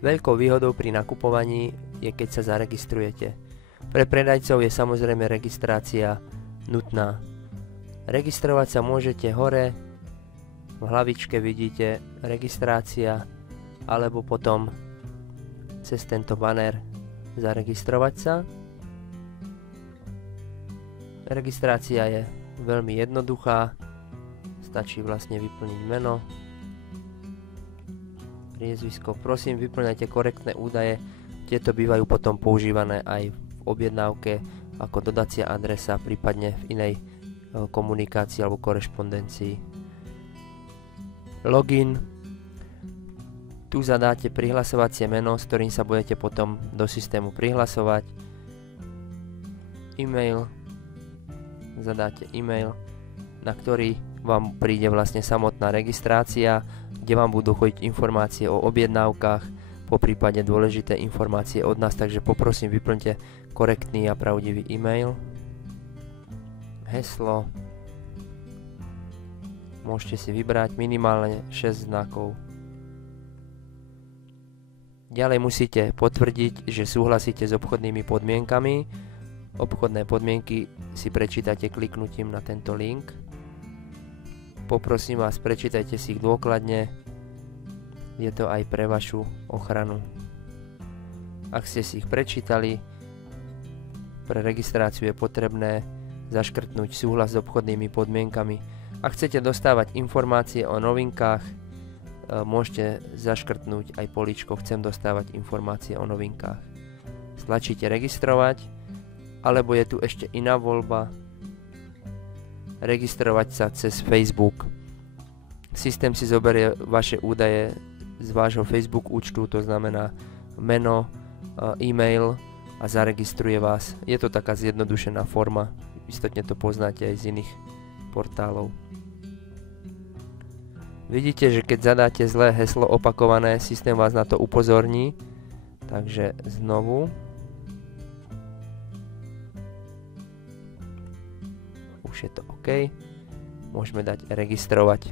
Veľkou výhodou pri nakupovaní je, keď sa zaregistrujete. Pre predajcov je samozrejme registrácia nutná. Registrovať sa môžete hore, v hlavičke vidíte registrácia, alebo potom cez tento banner zaregistrovať sa. Registrácia je veľmi jednoduchá, stačí vlastne vyplniť meno, priezvisko. Prosím, vyplňajte korektné údaje, tieto bývajú potom používané aj v objednávke ako dodacia adresa, prípadne v inej komunikácii alebo korešpondencii. Login. Tu zadáte prihlasovacie meno, s ktorým sa budete potom do systému prihlasovať. E-mail. Zadáte e-mail, na ktorý vám príde vlastne samotná registrácia, kde vám budú chodiť informácie o objednávkach, po prípade dôležité informácie od nás, takže poprosím, vyplňte korektný a pravdivý e-mail. Heslo. Môžete si vybrať minimálne 6 znakov. Ďalej musíte potvrdiť, že súhlasíte s obchodnými podmienkami. Obchodné podmienky si prečítate kliknutím na tento link. Poprosím vás, prečítajte si ich dôkladne. Je to aj pre vašu ochranu. Ak ste si ich prečítali, pre registráciu je potrebné zaškrtnúť súhlas s obchodnými podmienkami. Ak chcete dostávať informácie o novinkách, môžete zaškrtnúť aj políčko Chcem dostávať informácie o novinkách. Stlačíte registrovať, alebo je tu ešte iná voľba, registrovať sa cez Facebook. Systém si zoberie vaše údaje z vášho Facebook účtu, to znamená meno, e-mail a zaregistruje vás. Je to taká zjednodušená forma, istotne to poznáte aj z iných portálov. Vidíte, že keď zadáte zlé heslo opakované, systém vás na to upozorní. Takže znovu. Už je to OK. Môžeme dať registrovať.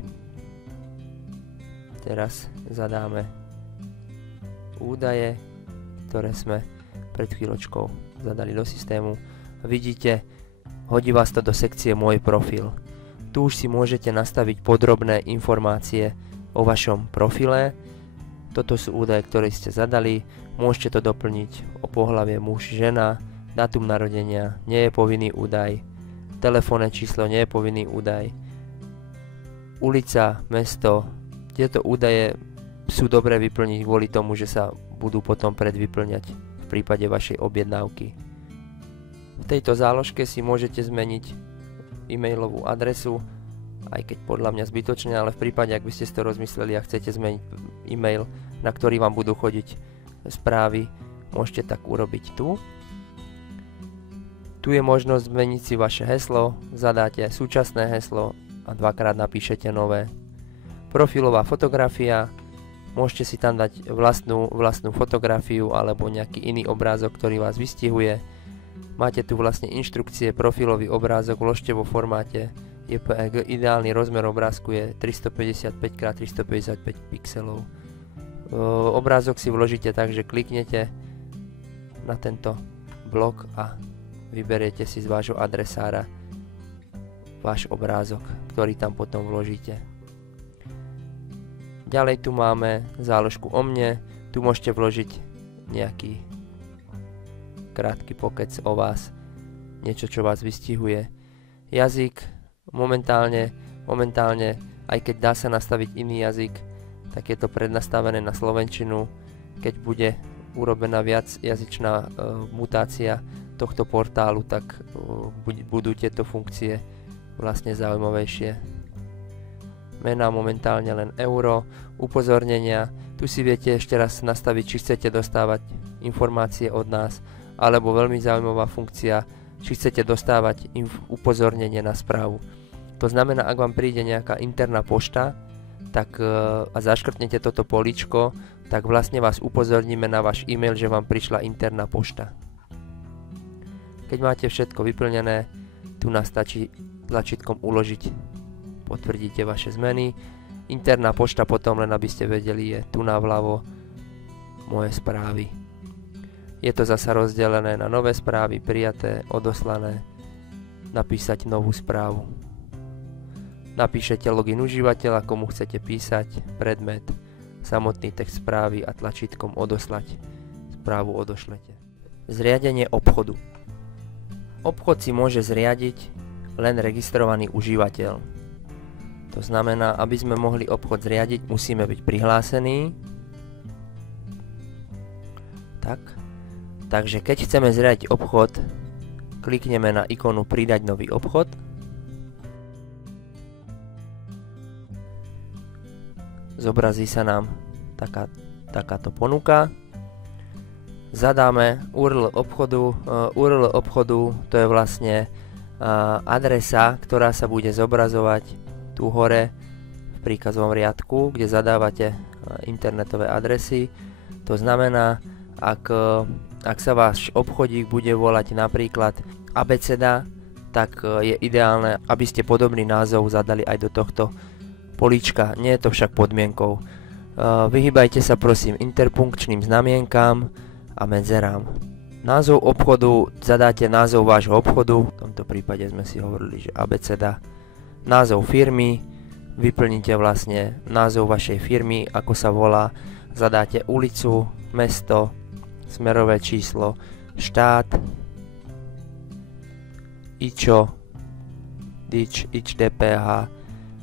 Teraz zadáme údaje, ktoré sme pred chvíľočkou zadali do systému. Vidíte, hodí vás to do sekcie Môj profil. Tu už si môžete nastaviť podrobné informácie o vašom profile. Toto sú údaje, ktoré ste zadali. Môžete to doplniť o pohlavie muž, žena, dátum narodenia, nie je povinný údaj, telefónne číslo nie je povinný údaj, ulica, mesto. Tieto údaje sú dobré vyplniť kvôli tomu, že sa budú potom predvyplňať v prípade vašej objednávky. V tejto záložke si môžete zmeniť e-mailovú adresu, aj keď podľa mňa zbytočne, ale v prípade, ak by ste si to rozmysleli a chcete zmeniť e-mail, na ktorý vám budú chodiť správy, môžete tak urobiť tu. Tu je možnosť zmeniť si vaše heslo, zadáte súčasné heslo a dvakrát napíšete nové. Profilová fotografia, môžete si tam dať vlastnú fotografiu alebo nejaký iný obrázok, ktorý vás vystihuje. Máte tu vlastne inštrukcie, profilový obrázok, vložte vo formáte JPEG, ideálny rozmer obrázku je 355x355 pixelov. Obrázok si vložíte tak, že kliknete na tento blok a vyberiete si z vášho adresára váš obrázok, ktorý tam potom vložíte. Ďalej tu máme záložku o mne, tu môžete vložiť nejaký krátky pokec o vás, niečo, čo vás vystihuje. Jazyk, momentálne, aj keď dá sa nastaviť iný jazyk, tak je to prednastavené na slovenčinu. Keď bude urobená viacjazyčná mutácia tohto portálu, tak budú tieto funkcie vlastne zaujímavejšie. Mená momentálne len euro, upozornenia, tu si viete ešte raz nastaviť, či chcete dostávať informácie od nás, alebo veľmi zaujímavá funkcia, či chcete dostávať upozornenie na správu. To znamená, ak vám príde nejaká interná pošta, tak a zaškrtnete toto políčko, tak vlastne vás upozorníme na váš e-mail, že vám prišla interná pošta. Keď máte všetko vyplnené, tu nás stačí tlačítkom uložiť. Potvrdíte vaše zmeny. Interná pošta potom, len aby ste vedeli, je tu na vľavo. moje správy. Je to zasa rozdelené na nové správy, prijaté, odoslané, napísať novú správu. Napíšete login užívateľa, komu chcete písať, predmet, samotný text správy a tlačítkom odoslať. Správu odošlete. Zriadenie obchodu. Obchod si môže zriadiť len registrovaný užívateľ. To znamená, aby sme mohli obchod zriadiť, musíme byť prihlásení. Takže keď chceme zriadiť obchod, klikneme na ikonu pridať nový obchod. Zobrazí sa nám takáto ponuka. Zadáme URL obchodu. URL obchodu to je vlastne adresa, ktorá sa bude zobrazovať tu hore v príkazovom riadku, kde zadávate internetové adresy. To znamená, ak sa váš obchodík bude volať napríklad abeceda, tak je ideálne, aby ste podobný názov zadali aj do tohto políčka. Nie je to však podmienkou. Vyhýbajte sa prosím interpunkčným znamienkám a medzerám. Názov obchodu, zadáte názov vášho obchodu, v tomto prípade sme si hovorili, že abeceda. Názov firmy, vyplníte vlastne názov vašej firmy, ako sa volá, zadáte ulicu, mesto, smerové číslo, štát, IČO, DIČ, DPH,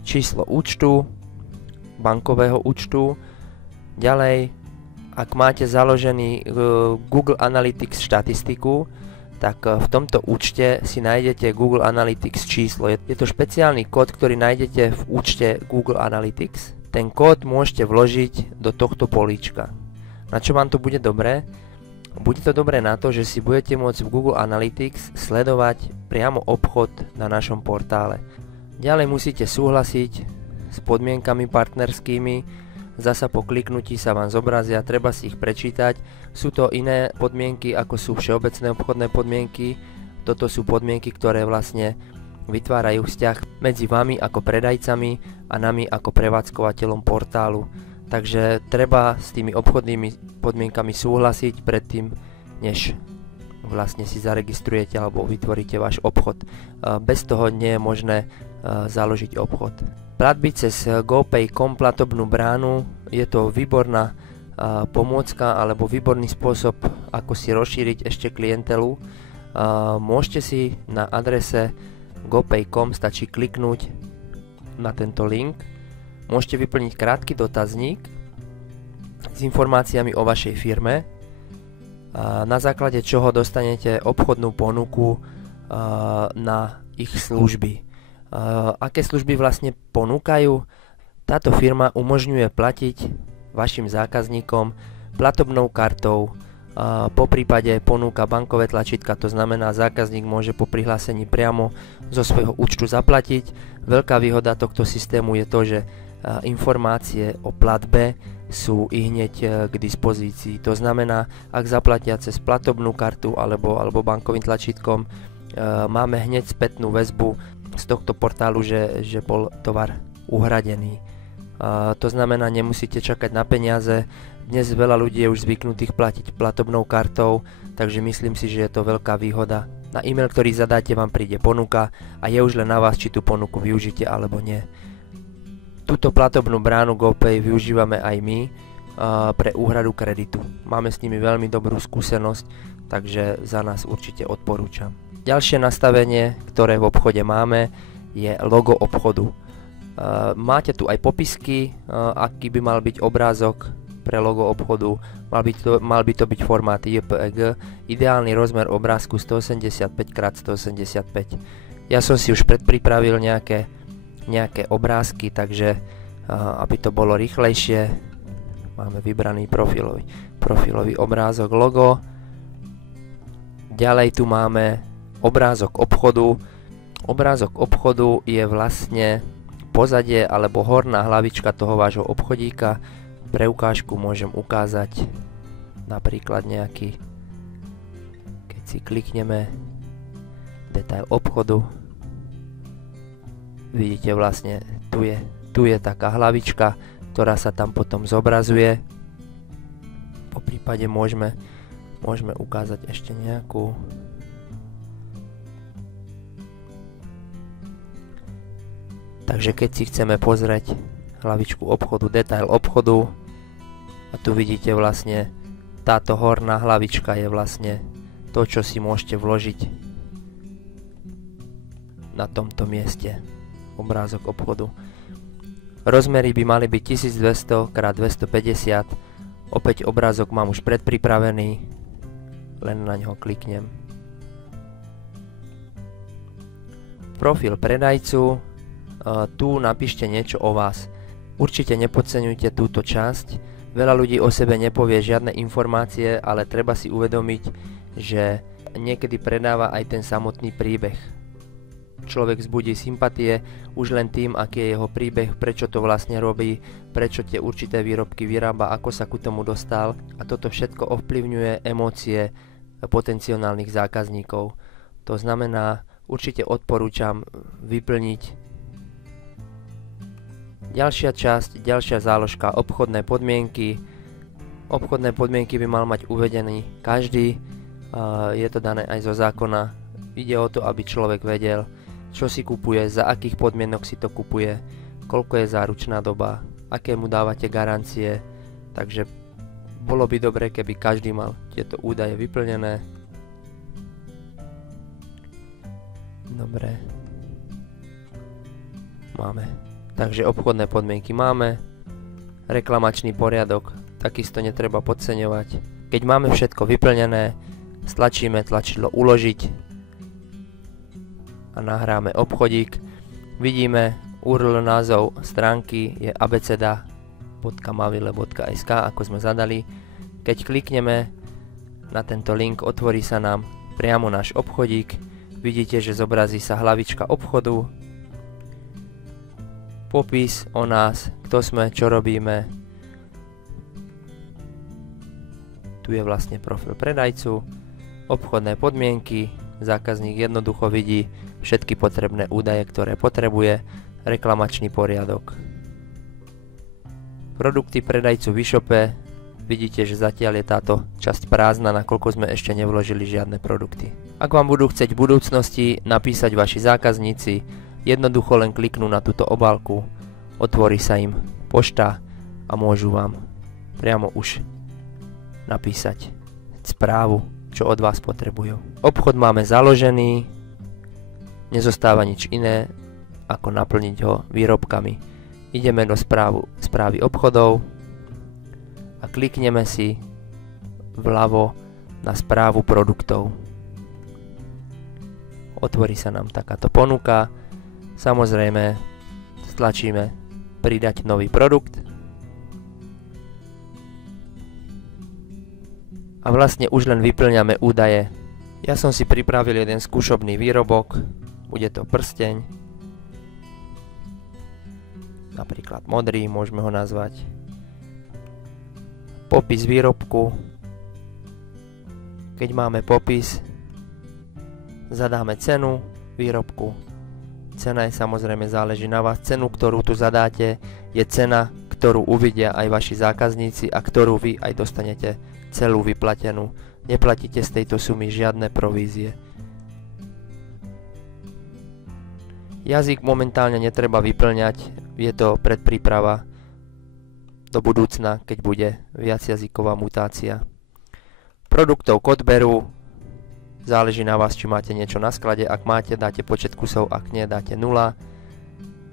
číslo účtu, bankového účtu. Ďalej, ak máte založený Google Analytics štatistiku, tak v tomto účte si nájdete Google Analytics číslo. Je to špeciálny kód, ktorý nájdete v účte Google Analytics. Ten kód môžete vložiť do tohto políčka. Na čo vám to bude dobré? Bude to dobré na to, že si budete môcť v Google Analytics sledovať priamo obchod na našom portále. Ďalej musíte súhlasiť s podmienkami partnerskými. Zasa po kliknutí sa vám zobrazia, treba si ich prečítať. Sú to iné podmienky, ako sú všeobecné obchodné podmienky. Toto sú podmienky, ktoré vlastne vytvárajú vzťah medzi vami ako predajcami a nami ako prevádzkovateľom portálu. Takže treba s tými obchodnými podmienkami súhlasiť predtým, než vlastne si zaregistrujete alebo vytvoríte váš obchod. Bez toho nie je možné založiť obchod. Platby cez GoPay.com platobnú bránu je to výborná pomôcka alebo výborný spôsob, ako si rozšíriť ešte klientelu. Môžete si na adrese GoPay.com stačí kliknúť na tento link. Môžete vyplniť krátky dotazník s informáciami o vašej firme, na základe čoho dostanete obchodnú ponuku na ich služby. Aké služby vlastne ponúkajú? Táto firma umožňuje platiť vašim zákazníkom platobnou kartou, po prípade ponúka bankové tlačítka, to znamená zákazník môže po prihlásení priamo zo svojho účtu zaplatiť. Veľká výhoda tohto systému je to, že informácie o platbe sú ihneď k dispozícii. To znamená, ak zaplatia cez platobnú kartu alebo bankovým tlačítkom, máme hneď spätnú väzbu z tohto portálu, že bol tovar uhradený. To znamená, nemusíte čakať na peniaze. Dnes veľa ľudí je už zvyknutých platiť platobnou kartou, takže myslím si, že je to veľká výhoda. Na e-mail, ktorý zadáte, vám príde ponuka a je už len na vás, či tú ponuku využite alebo nie. Túto platobnú bránu GoPay využívame aj my pre úhradu kreditu. Máme s nimi veľmi dobrú skúsenosť, takže za nás určite odporúčam. Ďalšie nastavenie, ktoré v obchode máme, je logo obchodu. Máte tu aj popisky, aký by mal byť obrázok pre logo obchodu. Mal by to byť formát JPEG, ideálny rozmer obrázku 185x185. Ja som si už predpripravil nejaké obrázky, takže aby to bolo rýchlejšie, máme vybraný profilový obrázok logo. Ďalej tu máme obrázok obchodu. Obrázok obchodu je vlastne pozadie alebo horná hlavička toho vášho obchodíka. Pre ukážku môžem ukázať napríklad nejaký, keď si klikneme detail obchodu, vidíte vlastne tu je taká hlavička, ktorá sa tam potom zobrazuje Po prípade môžeme ukázať ešte nejakú. Takže keď si chceme pozrieť hlavičku obchodu, detail obchodu, a tu vidíte vlastne táto horná hlavička je vlastne to, čo si môžete vložiť na tomto mieste. Obrázok obchodu. Rozmery by mali byť 1200 x 250. Opäť obrázok mám už predpripravený, len na ňo kliknem. Profil predajcu. Tu napíšte niečo o vás. Určite nepodceňujte túto časť. Veľa ľudí o sebe nepovie žiadne informácie, ale treba si uvedomiť, že niekedy predáva aj ten samotný príbeh. Človek vzbudí sympatie už len tým, aký je jeho príbeh, prečo to vlastne robí, prečo tie určité výrobky vyrába, ako sa ku tomu dostal, a toto všetko ovplyvňuje emócie potenciálnych zákazníkov. To znamená, určite odporúčam vyplniť. Ďalšia časť, ďalšia záložka, obchodné podmienky. Obchodné podmienky by mal mať uvedený každý, je to dané aj zo zákona. Ide o to, aby človek vedel, čo si kupuje, za akých podmienok si to kupuje, koľko je záručná doba, aké mu dávate garancie. Takže bolo by dobre, keby každý mal tieto údaje vyplnené. Dobre. Máme. Takže obchodné podmienky máme. Reklamačný poriadok takisto netreba podceňovať. Keď máme všetko vyplnené, stlačíme tlačidlo uložiť a nahráme obchodík. Vidíme URL názov stránky je abcda.mavile.sk, ako sme zadali. Keď klikneme na tento link, otvorí sa nám priamo náš obchodík. Vidíte, že zobrazí sa hlavička obchodu, popis o nás, kto sme, čo robíme. Tu je vlastne profil predajcu, obchodné podmienky, zákazník jednoducho vidí všetky potrebné údaje, ktoré potrebuje, reklamačný poriadok. Produkty predajcu v e-shope, vidíte, že zatiaľ je táto časť prázdna, nakoľko sme ešte nevložili žiadne produkty. Ak vám budú chcieť v budúcnosti napísať vaši zákazníci, jednoducho len kliknú na túto obálku, otvorí sa im pošta a môžu vám priamo už napísať správu, čo od vás potrebujú. Obchod máme založený, nezostáva nič iné, ako naplniť ho výrobkami. Ideme do správy obchodov a klikneme si vľavo na správu produktov. Otvorí sa nám takáto ponuka. Samozrejme, stlačíme pridať nový produkt a vlastne už len vyplňame údaje. Ja som si pripravil jeden skúšobný výrobok, bude to prsteň, napríklad modrý, môžeme ho nazvať. Popis výrobku. Keď máme popis, zadáme cenu výrobku. Cena je samozrejme záleží na vás. Cenu, ktorú tu zadáte, je cena, ktorú uvidia aj vaši zákazníci a ktorú vy aj dostanete celú vyplatenú. Neplatíte z tejto sumy žiadne provízie. Jazyk momentálne netreba vyplňať, je to predpríprava do budúcna, keď bude viacjazyková mutácia. Produktov k odberu. Záleží na vás, či máte niečo na sklade. Ak máte, dáte počet kusov, ak nie, dáte 0.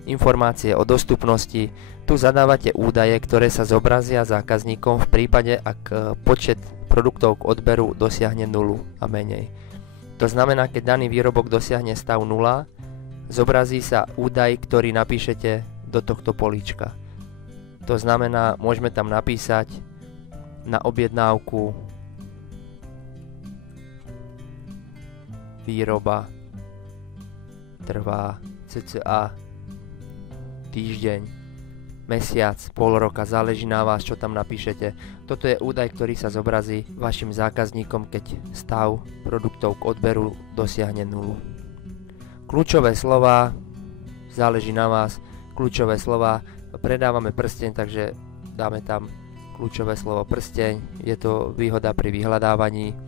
Informácie o dostupnosti. Tu zadávate údaje, ktoré sa zobrazia zákazníkom v prípade, ak počet produktov k odberu dosiahne 0 a menej. To znamená, keď daný výrobok dosiahne stav 0, zobrazí sa údaj, ktorý napíšete do tohto políčka. To znamená, môžeme tam napísať na objednávku výroba trvá cca týždeň, mesiac, pol roka, záleží na vás, čo tam napíšete. Toto je údaj, ktorý sa zobrazí vašim zákazníkom, keď stav produktov k odberu dosiahne 0. Kľúčové slova, záleží na vás, kľúčové slova, predávame prsteň, takže dáme tam kľúčové slovo prsteň, je to výhoda pri vyhľadávaní.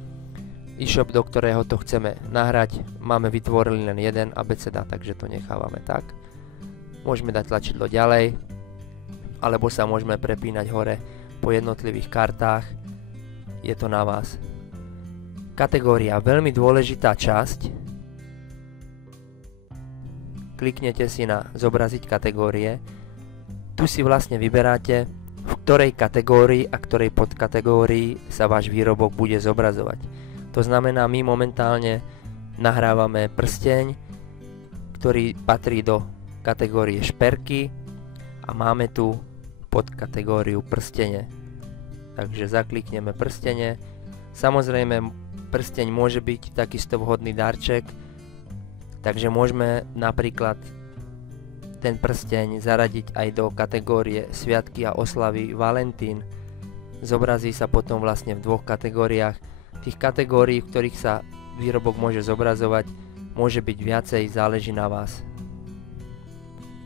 E-shop, do ktorého to chceme nahrať, máme vytvorený len jeden abeceda, takže to nechávame tak. Môžeme dať tlačidlo ďalej, alebo sa môžeme prepínať hore po jednotlivých kartách, je to na vás. Kategória, veľmi dôležitá časť. Kliknete si na zobraziť kategórie. Tu si vlastne vyberáte, v ktorej kategórii a ktorej podkategórii sa váš výrobok bude zobrazovať. To znamená, my momentálne nahrávame prsteň, ktorý patrí do kategórie šperky a máme tu podkategóriu prstene. Takže zaklikneme prstene. Samozrejme, prsteň môže byť takisto vhodný darček, takže môžeme napríklad ten prsteň zaradiť aj do kategórie sviatky a oslavy Valentín. Zobrazí sa potom vlastne v dvoch kategóriách. Tých kategórií, v ktorých sa výrobok môže zobrazovať, môže byť viacej, záleží na vás.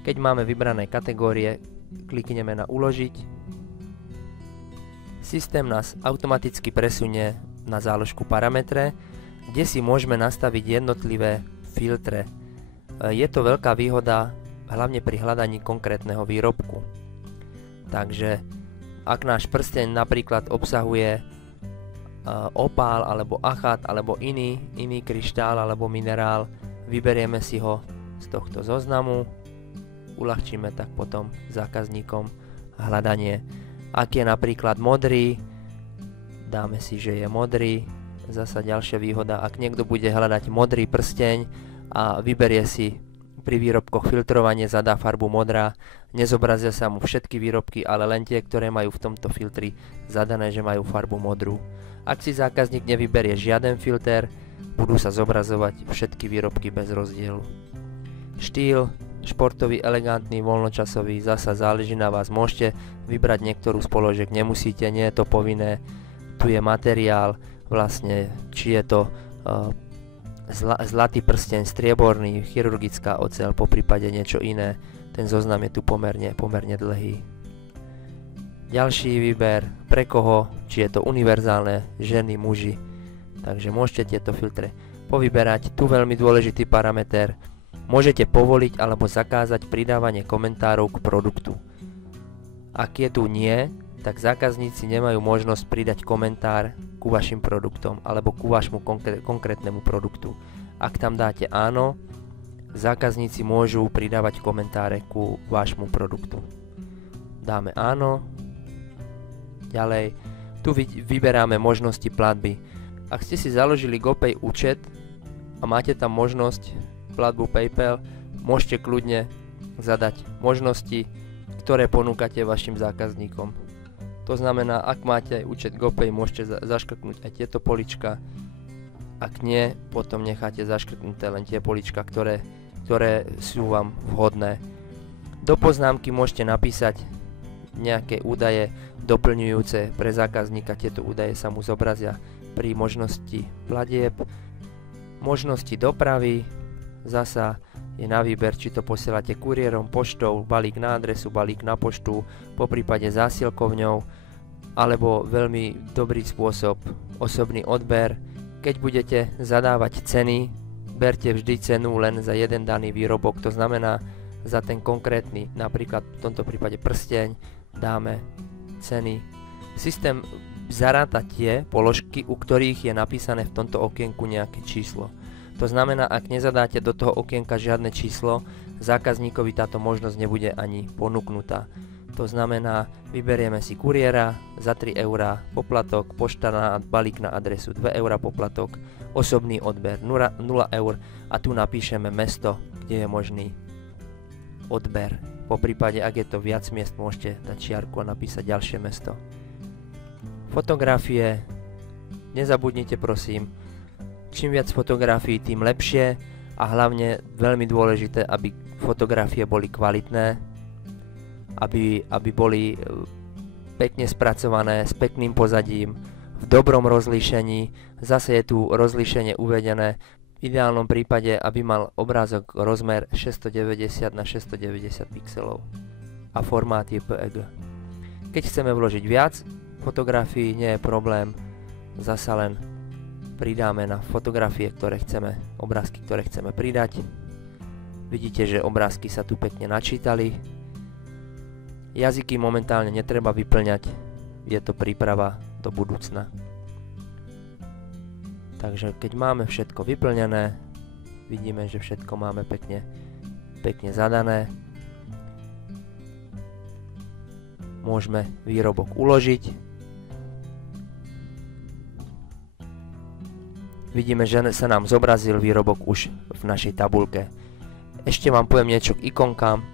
Keď máme vybrané kategórie, klikneme na uložiť. Systém nás automaticky presunie na záložku parametre, kde si môžeme nastaviť jednotlivé filtre. Je to veľká výhoda hlavne pri hľadaní konkrétneho výrobku. Takže ak náš prsteň napríklad obsahuje opál alebo achát alebo iný kryštál alebo minerál, vyberieme si ho z tohto zoznamu, uľahčíme tak potom zákazníkom hľadanie. Ak je napríklad modrý, dáme si, že je modrý. Zasa ďalšia výhoda, ak niekto bude hľadať modrý prsteň a vyberie si pri výrobkoch filtrovanie, zadá farbu modrá, nezobrazia sa mu všetky výrobky, ale len tie, ktoré majú v tomto filtri zadané, že majú farbu modrú. Ak si zákazník nevyberie žiaden filter, budú sa zobrazovať všetky výrobky bez rozdielu. Štýl, športový, elegantný, voľnočasový, zasa záleží na vás. Môžete vybrať niektorú z položiek, nemusíte, nie je to povinné. Tu je materiál, vlastne, či je to zlatý prsteň, strieborný, chirurgická oceľ, poprípade niečo iné. Ten zoznam je tu pomerne dlhý. Ďalší výber, pre koho, či je to univerzálne, ženy, muži. Takže môžete tieto filtre povyberať. Tu veľmi dôležitý parameter. Môžete povoliť alebo zakázať pridávanie komentárov k produktu. Ak je tu nie, tak zákazníci nemajú možnosť pridať komentár ku vašim produktom alebo ku vašmu konkrétnemu produktu. Ak tam dáte áno, zákazníci môžu pridávať komentáre ku vášmu produktu. Dáme áno. Ďalej, tu vyberáme možnosti platby. Ak ste si založili GoPay účet a máte tam možnosť platbu PayPal, môžete kľudne zadať možnosti, ktoré ponúkate vašim zákazníkom. To znamená, ak máte účet GoPay, môžete zaškrtnúť aj tieto polička. Ak nie, potom necháte zaškrtnuté len tie polička, ktoré sú vám vhodné. Do poznámky môžete napísať nejaké údaje doplňujúce pre zákazníka. Tieto údaje sa mu zobrazia pri možnosti platieb, možnosti dopravy. Zasa je na výber, či to posielate kuriérom, poštou, balík na adresu, balík na poštu, poprípade zásielkovňou, alebo veľmi dobrý spôsob, osobný odber. Keď budete zadávať ceny, berte vždy cenu len za jeden daný výrobok, to znamená za ten konkrétny, napríklad v tomto prípade prsteň, dáme ceny. Systém zaráta tie položky, u ktorých je napísané v tomto okienku nejaké číslo. To znamená, ak nezadáte do toho okienka žiadne číslo, zákazníkovi táto možnosť nebude ani ponúknutá. To znamená, vyberieme si kuriéra za 3 € poplatok, pošta na balík na adresu 2 € poplatok, osobný odber 0 € a tu napíšeme mesto, kde je možný odber. Po prípade, ak je to viac miest, môžete dať čiarku a napísať ďalšie mesto. Fotografie, nezabudnite prosím, čím viac fotografií, tým lepšie a hlavne veľmi dôležité, aby fotografie boli kvalitné, aby boli pekne spracované, s pekným pozadím, v dobrom rozlíšení. Zase je tu rozlíšenie uvedené, v ideálnom prípade, aby mal obrázok rozmer 690 na 690 pixelov a formát JPEG. Keď chceme vložiť viac fotografií, nie je problém, zasa len pridáme na fotografie, obrázky, ktoré chceme pridať. Vidíte, že obrázky sa tu pekne načítali. Jazyky momentálne netreba vyplňať, je to príprava do budúcna. Takže keď máme všetko vyplnené, vidíme, že všetko máme pekne zadané. Môžeme výrobok uložiť. Vidíme, že sa nám zobrazil výrobok už v našej tabuľke. Ešte vám poviem niečo k ikonkám.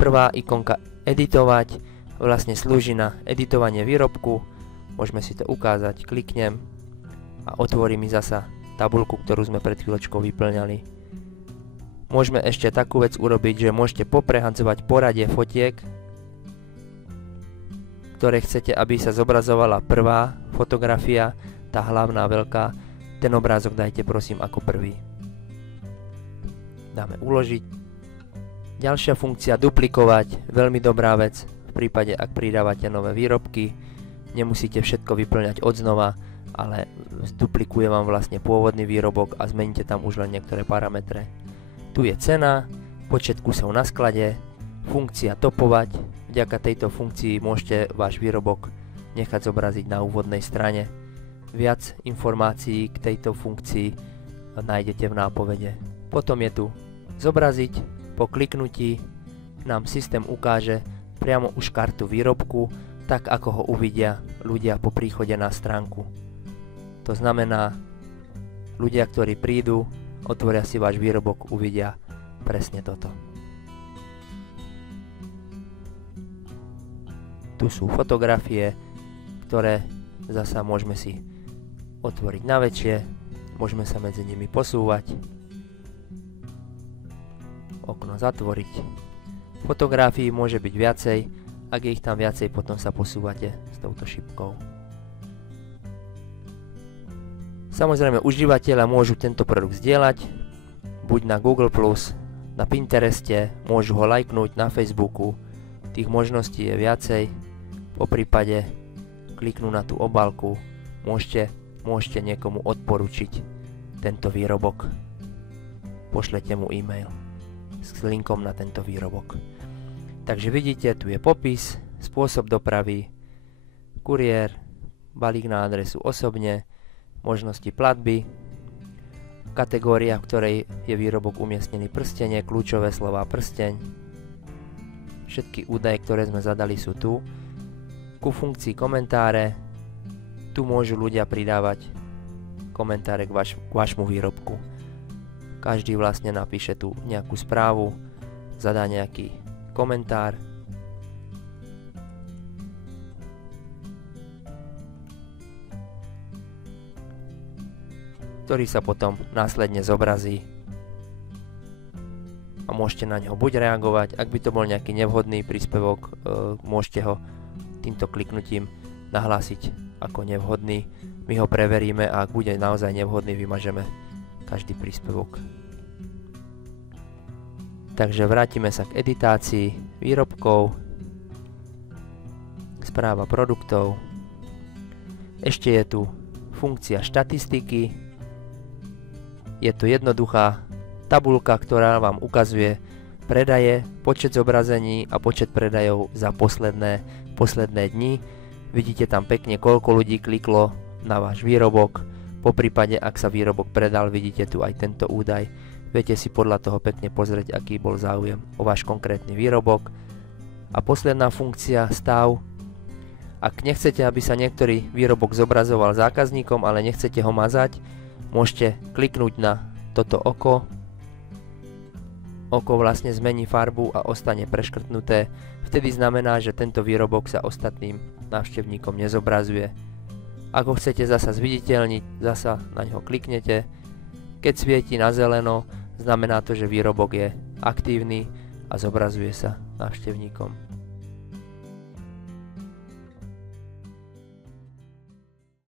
Prvá ikonka editovať vlastne slúži na editovanie výrobku. Môžeme si to ukázať, kliknem a otvorí mi zasa tabuľku, ktorú sme pred chvíľočkou vyplňali. Môžeme ešte takú vec urobiť, že môžete poprehadzovať poradie fotiek, ktoré chcete, aby sa zobrazovala prvá fotografia, tá hlavná veľká. Ten obrázok dajte prosím ako prvý. Dáme uložiť. Ďalšia funkcia duplikovať, veľmi dobrá vec v prípade, ak pridávate nové výrobky. Nemusíte všetko vyplňať odznova, ale zduplikuje vám vlastne pôvodný výrobok a zmeníte tam už len niektoré parametre. Tu je cena, počet kusov na sklade, funkcia topovať. Vďaka tejto funkcii môžete váš výrobok nechať zobraziť na úvodnej strane. Viac informácií k tejto funkcii nájdete v nápovede. Potom je tu zobraziť. Po kliknutí nám systém ukáže priamo už kartu výrobku, tak ako ho uvidia ľudia po príchode na stránku. To znamená, ľudia, ktorí prídu, otvoria si váš výrobok, uvidia presne toto. Tu sú fotografie, ktoré zasa môžeme si otvoriť na väčšie, môžeme sa medzi nimi posúvať, okno zatvoriť. Fotografií môže byť viacej, ak je ich tam viacej, potom sa posúvate s touto šipkou. Samozrejme, užívateľia môžu tento produkt zdieľať, buď na Google+, na Pintereste, môžu ho lajknúť na Facebooku, tých možností je viacej. Po prípade kliknú na tú obálku, môžete niekomu odporučiť tento výrobok. Pošlete mu e-mail s linkom na tento výrobok. Takže vidíte, tu je popis, spôsob dopravy, kuriér, balík na adresu osobne, možnosti platby, kategória, v ktorej je výrobok umiestnený, prstenie, kľúčové slová prsteň. Všetky údaje, ktoré sme zadali, sú tu. Ku funkcii komentáre, tu môžu ľudia pridávať komentáre k vášmu výrobku. Každý vlastne napíše tu nejakú správu, zadá nejaký komentár. Ktorý sa potom následne zobrazí a môžete na ňo buď reagovať, ak by to bol nejaký nevhodný príspevok, môžete ho týmto kliknutím nahlásiť ako nevhodný. My ho preveríme a ak bude naozaj nevhodný, vymažeme každý príspevok. Takže vrátime sa k editácii výrobkov, správa produktov. Ešte je tu funkcia štatistiky. Je to jednoduchá tabuľka, ktorá vám ukazuje predaje, počet zobrazení a počet predajov za posledné dni. Vidíte tam pekne, koľko ľudí kliklo na váš výrobok. Po prípade, ak sa výrobok predal, vidíte tu aj tento údaj. Viete si podľa toho pekne pozrieť, aký bol záujem o váš konkrétny výrobok. A posledná funkcia, stav. Ak nechcete, aby sa niektorý výrobok zobrazoval zákazníkom, ale nechcete ho mazať, môžete kliknúť na toto oko. Oko vlastne zmení farbu a ostane preškrtnuté. Vtedy znamená, že tento výrobok sa ostatným návštevníkom nezobrazuje. Ak ho chcete zasa zviditeľniť, zasa na ňo kliknete. Keď svieti na zeleno, znamená to, že výrobok je aktívny a zobrazuje sa návštevníkom.